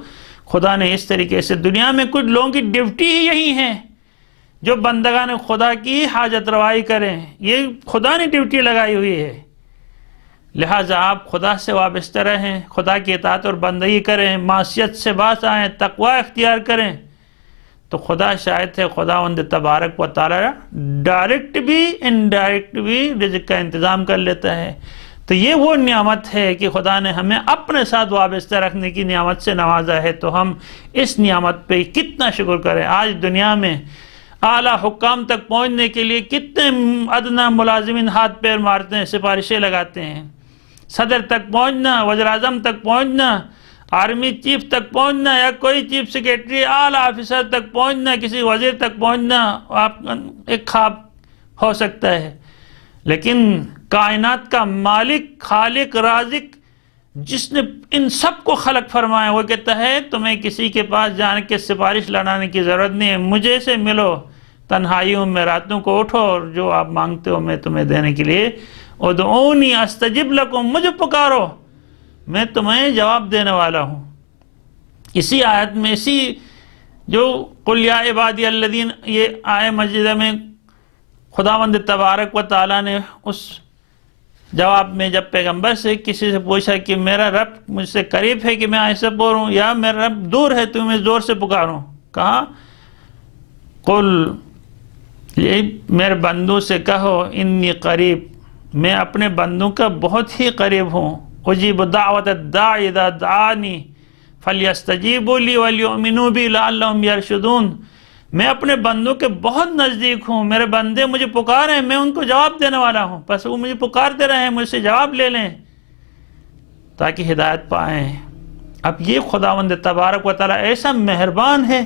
خدا نے اس طریقے سے، دنیا میں کچھ لوگوں کی ڈیوٹی ہی یہی ہے جو بندگان خدا کی حاجت روائی کریں، یہ خدا نے ڈیوٹی لگائی ہوئی ہے۔ لہٰذا آپ خدا سے وابستہ رہیں، خدا کی اطاعت اور بندگی کریں، معصیت سے باز آئیں، تقوی اختیار کریں، تو خدا شاہد ہے، خداوند تبارک و تعالی ڈائریکٹ بھی انڈائریکٹ بھی رزق کا انتظام کر لیتا ہے۔ تو یہ وہ نعمت ہے کہ خدا نے ہمیں اپنے ساتھ وابستہ رکھنے کی نعمت سے نوازا ہے، تو ہم اس نعمت پہ کتنا شکر کریں۔ آج دنیا میں اعلیٰ حکام تک پہنچنے کے لیے کتنے ادنا ملازمین ہاتھ پیر مارتے ہیں، سفارشیں لگاتے ہیں، صدر تک پہنچنا، وزیر اعظم تک پہنچنا، آرمی چیف تک پہنچنا، یا کوئی چیف سیکریٹری اعلیٰ آفیسر تک پہنچنا، کسی وزیر تک پہنچنا آپ ایک خواب ہو سکتا ہے، لیکن کائنات کا مالک، خالق، رازق، جس نے ان سب کو خلق فرمایا، وہ کہتا ہے تمہیں کسی کے پاس جانے کے سفارش لڑانے کی ضرورت نہیں ہے، مجھے سے ملو، تنہائیوں میں راتوں کو اٹھو اور جو آپ مانگتے ہو میں تمہیں دینے کے لیے، ادعونی استجب لکم، مجھے پکارو میں تمہیں جواب دینے والا ہوں۔ اسی آیت میں، اسی جو قل یا عبادی الذین، یہ آیہ مجیدہ میں خداوند تبارک و تعالیٰ نے اس جواب میں جب پیغمبر سے کسی سے پوچھا کہ میرا رب مجھ سے قریب ہے کہ میں ایسا بولوں یا میرا رب دور ہے تو میں زور سے پکاروں، کہا قل، یہ میرے بندوں سے کہو انی قریب، میں اپنے بندوں کا بہت ہی قریب ہوں، اجیب دعوت الداع اذا دعانی فلیستجیبوا لی ولیؤمنوا بی لعلہم یرشدون، میں اپنے بندوں کے بہت نزدیک ہوں، میرے بندے مجھے پکاریں، میں ان کو جواب دینے والا ہوں، بس وہ مجھے پکارتے رہیں، مجھ سے جواب لے لیں تاکہ ہدایت پائیں۔ اب یہ خداوند تبارک و تعالیٰ ایسا مہربان ہے،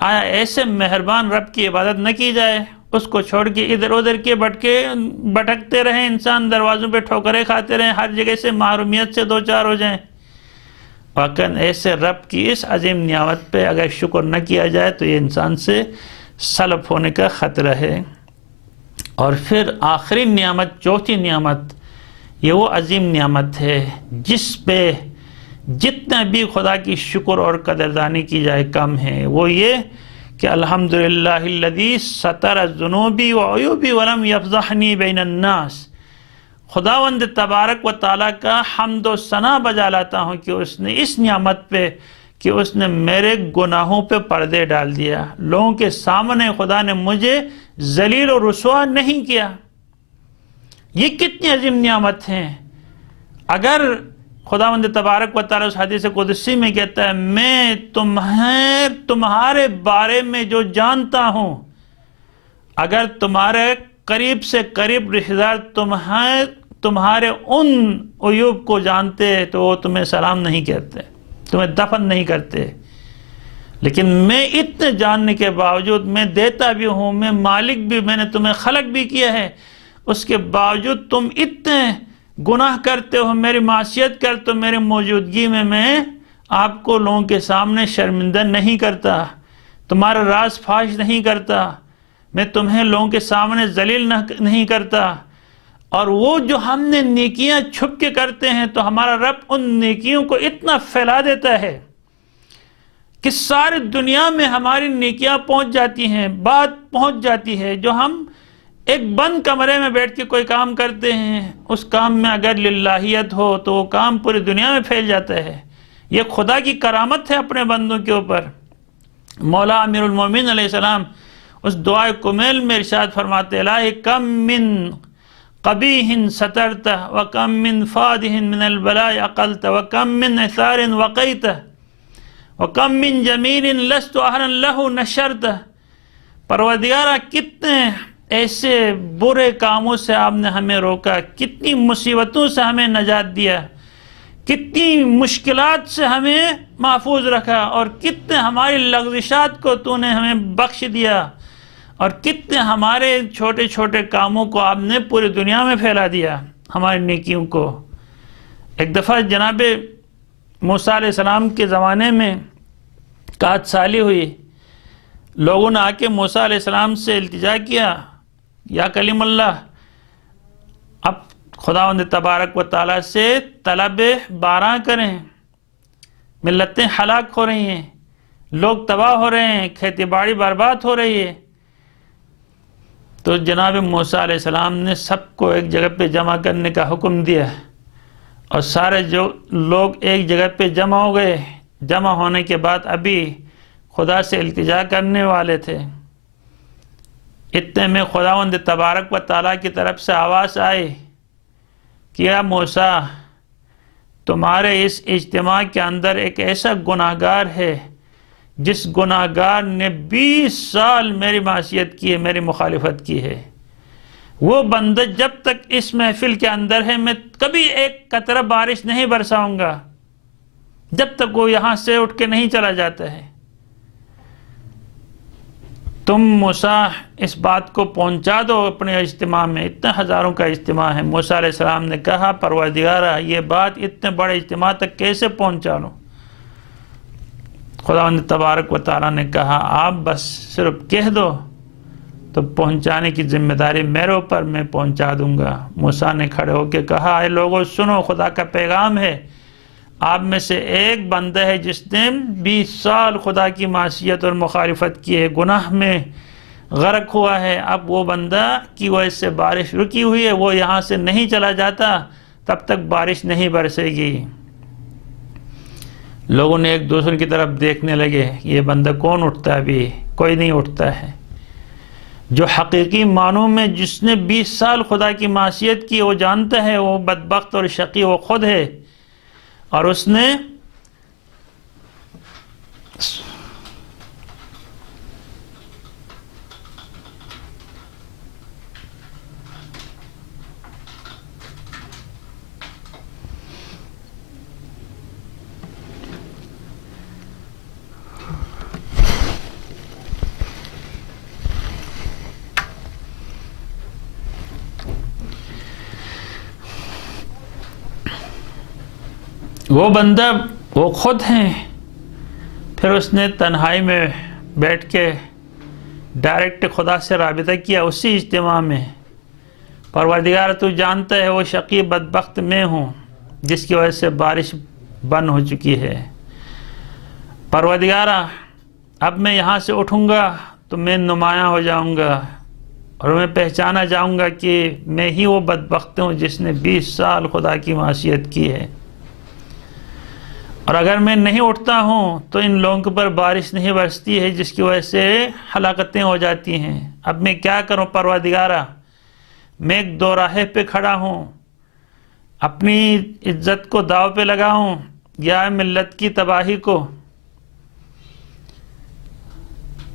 آیا ایسے مہربان رب کی عبادت نہ کی جائے؟ اس کو چھوڑ کے ادھر ادھر کے بھٹکتے رہیں انسان، دروازوں پہ ٹھوکریں کھاتے رہیں، ہر جگہ سے محرومیت سے دو چار ہو جائیں۔ واقعاً ایسے رب کی اس عظیم نعمت پہ اگر شکر نہ کیا جائے تو یہ انسان سے سلب ہونے کا خطرہ ہے۔ اور پھر آخری نعمت، چوتھی نعمت، یہ وہ عظیم نعمت ہے جس پہ جتنا بھی خدا کی شکر اور قدردانی کی جائے کم ہے۔ وہ یہ کہ الحمدللہ الذی ستر ذنوبی وعیوبی ولم یفضحنی بین الناس، خداوند تبارک و تعالیٰ کا حمد و ثنا بجا لاتا ہوں کہ اس نے اس نعمت پہ کہ اس نے میرے گناہوں پہ پردے ڈال دیا، لوگوں کے سامنے خدا نے مجھے ذلیل و رسوا نہیں کیا۔ یہ کتنی عظیم نعمت ہیں۔ اگر خداوند تبارک و تعالیٰ اس حدیث قدسی میں کہتا ہے میں تمہارے بارے میں جو جانتا ہوں، اگر تمہارے قریب سے قریب رشتہ دار تمہارے ان عیوب کو جانتے تو وہ تمہیں سلام نہیں کہتے، تمہیں دفن نہیں کرتے، لیکن میں اتنے جاننے کے باوجود میں دیتا بھی ہوں، میں مالک بھی، میں نے تمہیں خلق بھی کیا ہے، اس کے باوجود تم اتنے گناہ کرتے ہو، میری معصیت کرتے ہو، میری موجودگی میں آپ کو لوگوں کے سامنے شرمندہ نہیں کرتا، تمہارا راز فاش نہیں کرتا، میں تمہیں لوگوں کے سامنے ذلیل نہیں کرتا۔ اور وہ جو ہم نے نیکیاں چھپ کے کرتے ہیں تو ہمارا رب ان نیکیوں کو اتنا پھیلا دیتا ہے کہ ساری دنیا میں ہماری نیکیاں پہنچ جاتی ہیں، بات پہنچ جاتی ہے۔ جو ہم ایک بند کمرے میں بیٹھ کے کوئی کام کرتے ہیں، اس کام میں اگر للہیت ہو تو وہ کام پوری دنیا میں پھیل جاتا ہے۔ یہ خدا کی کرامت ہے اپنے بندوں کے اوپر۔ مولا امیر المومنین علیہ السلام اس دعائے کمیل میں ارشاد فرماتے الہی کم من قبیح سترت وکم من فادح من البلاء اقلت وکم من اثار وقیت وکم من جمیل لست اہلا لہ نشرت۔ پروردگارہ کتنے ایسے برے کاموں سے آپ نے ہمیں روکا، کتنی مصیبتوں سے ہمیں نجات دیا، کتنی مشکلات سے ہمیں محفوظ رکھا، اور کتنے ہماری لغزشات کو تو نے ہمیں بخش دیا، اور کتنے ہمارے چھوٹے چھوٹے کاموں کو آپ نے پوری دنیا میں پھیلا دیا، ہماری نیکیوں کو۔ ایک دفعہ جناب موسیٰ علیہ السلام کے زمانے میں کات سالی ہوئی، لوگوں نے آ کے موسیٰ علیہ السلام سے التجا کیا یا کلیم اللہ، اب خداوند تبارک و تعالیٰ سے طلب باران کریں، ملتیں ہلاک ہو رہی ہیں، لوگ تباہ ہو رہے ہیں، کھیتی باڑی برباد ہو رہی ہے۔ تو جناب موسیٰ علیہ السلام نے سب کو ایک جگہ پہ جمع کرنے کا حکم دیا، اور سارے جو لوگ ایک جگہ پہ جمع ہو گئے۔ جمع ہونے کے بعد ابھی خدا سے التجا کرنے والے تھے، اتنے میں خداوند تبارک و تعالیٰ کی طرف سے آواز آئی کہ یا موسیٰ، تمہارے اس اجتماع کے اندر ایک ایسا گناہگار ہے جس گناہگار نے 20 سال میری معصیت کی ہے، میری مخالفت کی ہے۔ وہ بندہ جب تک اس محفل کے اندر ہے میں کبھی ایک قطرہ بارش نہیں برساؤں گا جب تک وہ یہاں سے اٹھ کے نہیں چلا جاتا ہے۔ تم موسیٰ اس بات کو پہنچا دو اپنے اجتماع میں، اتنے ہزاروں کا اجتماع ہے۔ موسیٰ علیہ السلام نے کہا پروردگارہ یہ بات اتنے بڑے اجتماع تک کیسے پہنچا لوں؟ خداوند تبارک و تعالیٰ نے کہا آپ بس صرف کہہ دو تو پہنچانے کی ذمہ داری میرے اوپر، میں پہنچا دوں گا۔ موسیٰ نے کھڑے ہو کے کہا اے لوگوں سنو، خدا کا پیغام ہے، آپ میں سے ایک بندہ ہے جس نے 20 سال خدا کی معصیت اور مخالفت کی ہے، گناہ میں غرق ہوا ہے۔ اب وہ بندہ کی وجہ سے بارش رکی ہوئی ہے، وہ یہاں سے نہیں چلا جاتا تب تک بارش نہیں برسے گی۔ لوگوں نے ایک دوسرے کی طرف دیکھنے لگے، یہ بندہ کون اٹھتا ہے؟ ابھی کوئی نہیں اٹھتا ہے۔ جو حقیقی معنوں میں جس نے 20 سال خدا کی معصیت کی وہ جانتا ہے وہ بدبخت اور شقی وہ خود ہے، اور اس نے وہ بندہ وہ خود ہیں۔ پھر اس نے تنہائی میں بیٹھ کے ڈائریکٹ خدا سے رابطہ کیا اسی اجتماع میں، پروردگار تو جانتا ہے وہ شقی بدبخت میں ہوں جس کی وجہ سے بارش بند ہو چکی ہے۔ پروردگارا اب میں یہاں سے اٹھوں گا تو میں نمایاں ہو جاؤں گا اور میں پہچانا جاؤں گا کہ میں ہی وہ بدبخت ہوں جس نے 20 سال خدا کی معصیت کی ہے، اور اگر میں نہیں اٹھتا ہوں تو ان لوگوں کے اوپر بارش نہیں برستی ہے جس کی وجہ سے ہلاکتیں ہو جاتی ہیں۔ اب میں کیا کروں پروردگارا؟ میں ایک دو راہے پہ کھڑا ہوں، اپنی عزت کو داؤ پہ لگاؤں یا ملت کی تباہی کو؟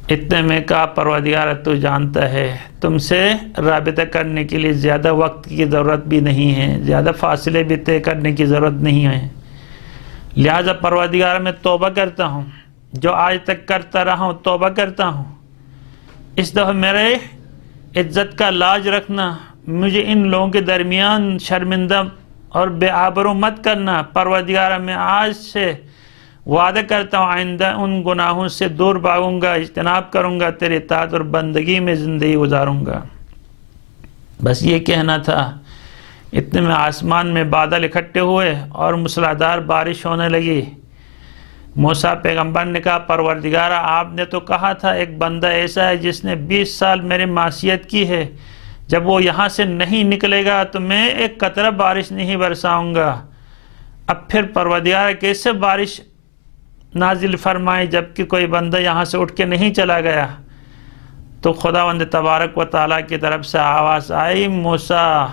اتنے میں کہا پروردگار تو جانتا ہے تم سے رابطہ کرنے کے لیے زیادہ وقت کی ضرورت بھی نہیں ہے، زیادہ فاصلے بھی طے کرنے کی ضرورت نہیں ہے، لہذا پروردگار میں توبہ کرتا ہوں، جو آج تک کرتا رہا ہوں توبہ کرتا ہوں، اس دفعہ میرے عزت کا لاج رکھنا، مجھے ان لوگوں کے درمیان شرمندہ اور بے آبرو مت کرنا۔ پروردگار میں آج سے وعدہ کرتا ہوں آئندہ ان گناہوں سے دور بھاگوں گا، اجتناب کروں گا، تیری اطاعت اور بندگی میں زندگی گزاروں گا۔ بس یہ کہنا تھا، اتنے میں آسمان میں بادل اکٹھے ہوئے اور موسلادھار بارش ہونے لگی۔ موسیٰ پیغمبر نے کہا پروردگارا آپ نے تو کہا تھا ایک بندہ ایسا ہے جس نے 20 سال میرے معصیت کی ہے، جب وہ یہاں سے نہیں نکلے گا تو میں ایک قطرہ بارش نہیں برساؤں گا۔ اب پھر پروردگار کیسے بارش نازل فرمائے جبکہ کوئی بندہ یہاں سے اٹھ کے نہیں چلا گیا؟ تو خداوند تبارک و تعالیٰ کی طرف سے آواز آئی، موسیٰ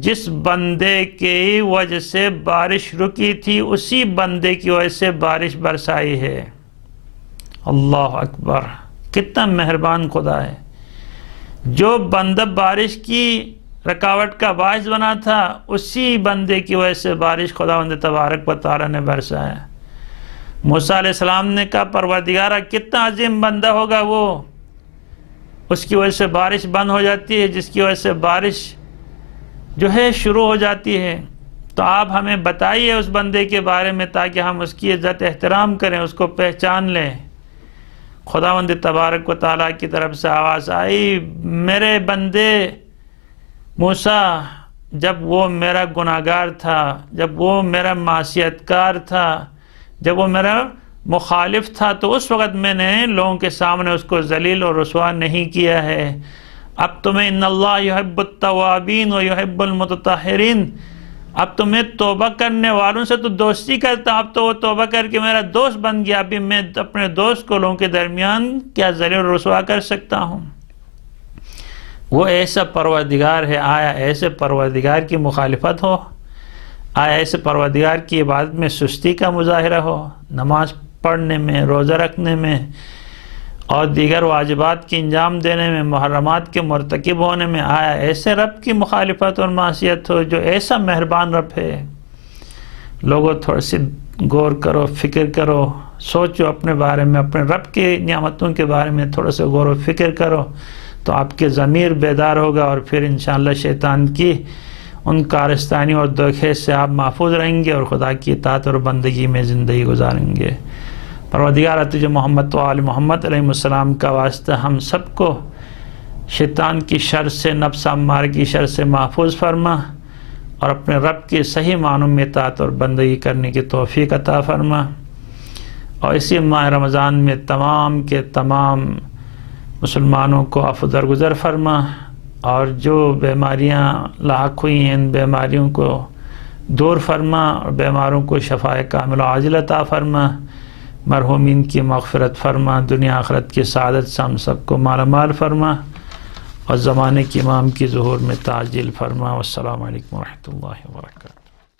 جس بندے کی وجہ سے بارش رکی تھی اسی بندے کی وجہ سے بارش برسائی ہے۔ اللہ اکبر، کتنا مہربان خدا ہے۔ جو بندہ بارش کی رکاوٹ کا باعث بنا تھا اسی بندے کی وجہ سے بارش خداوند تبارک و تعالیٰ نے برسایا۔ موسیٰ علیہ السلام نے کہا پروردگارہ کتنا عظیم بندہ ہوگا وہ، اس کی وجہ سے بارش بند ہو جاتی ہے، جس کی وجہ سے بارش جو ہے شروع ہو جاتی ہے۔ تو آپ ہمیں بتائیے اس بندے کے بارے میں تاکہ ہم اس کی عزت احترام کریں، اس کو پہچان لیں۔ خداوند تبارک و تعالیٰ کی طرف سے آواز آئی، میرے بندے موسیٰ جب وہ میرا گناہگار تھا، جب وہ میرا معصیت کار تھا، جب وہ میرا مخالف تھا تو اس وقت میں نے لوگوں کے سامنے اس کو ذلیل اور رسوا نہیں کیا ہے۔ اب تمہیں ان اللہ یحب التوابین و یحب المتطہرین، اب تو میں توبہ کرنے والوں سے تو دوستی کرتا ہوں، اب تو وہ توبہ کر کے میرا دوست بن گیا، ابھی میں اپنے دوست کو لوگوں کے درمیان کیا ذلیل اور رسوا کر سکتا ہوں؟ وہ ایسا پروردگار ہے، آیا ایسے پروردگار کی مخالفت ہو؟ آیا ایسے پروردگار کی عبادت میں سستی کا مظاہرہ ہو؟ نماز پڑھنے میں، روزہ رکھنے میں اور دیگر واجبات کی انجام دینے میں، محرمات کے مرتکب ہونے میں، آیا ایسے رب کی مخالفت اور معصیت ہو جو ایسا مہربان رب ہے؟ لوگوں تھوڑا سی غور کرو، فکر کرو، سوچو اپنے بارے میں، اپنے رب کی نعمتوں کے بارے میں تھوڑا سا غور و فکر کرو تو آپ کے ضمیر بیدار ہوگا، اور پھر انشاءاللہ شیطان کی ان کارستانی اور دھوکے سے آپ محفوظ رہیں گے اور خدا کی اطاعت اور بندگی میں زندگی گزاریں گے۔ پروردگار تجھے محمد و آل محمد علیہ السلام کا واسطہ ہم سب کو شیطان کی شر سے، نفس امارہ کی شر سے محفوظ فرما، اور اپنے رب کے صحیح معنوں میں اطاعت اور بندگی کرنے کی توفیق عطا فرما، اور اسی ماہ رمضان میں تمام کے تمام مسلمانوں کو عفو درگزر فرما، اور جو بیماریاں لاحق ہوئی ہیں ان بیماریوں کو دور فرما، اور بیماروں کو شفائے کامل و عاجل عطا فرما، مرحومین کی مغفرت فرما، دنیا آخرت کی سعادت سے ہم سب کو مالا مال فرما، اور زمانے کے امام کی ظہور میں تعجیل فرما۔ والسلام علیکم ورحمۃ اللہ وبرکاتہ۔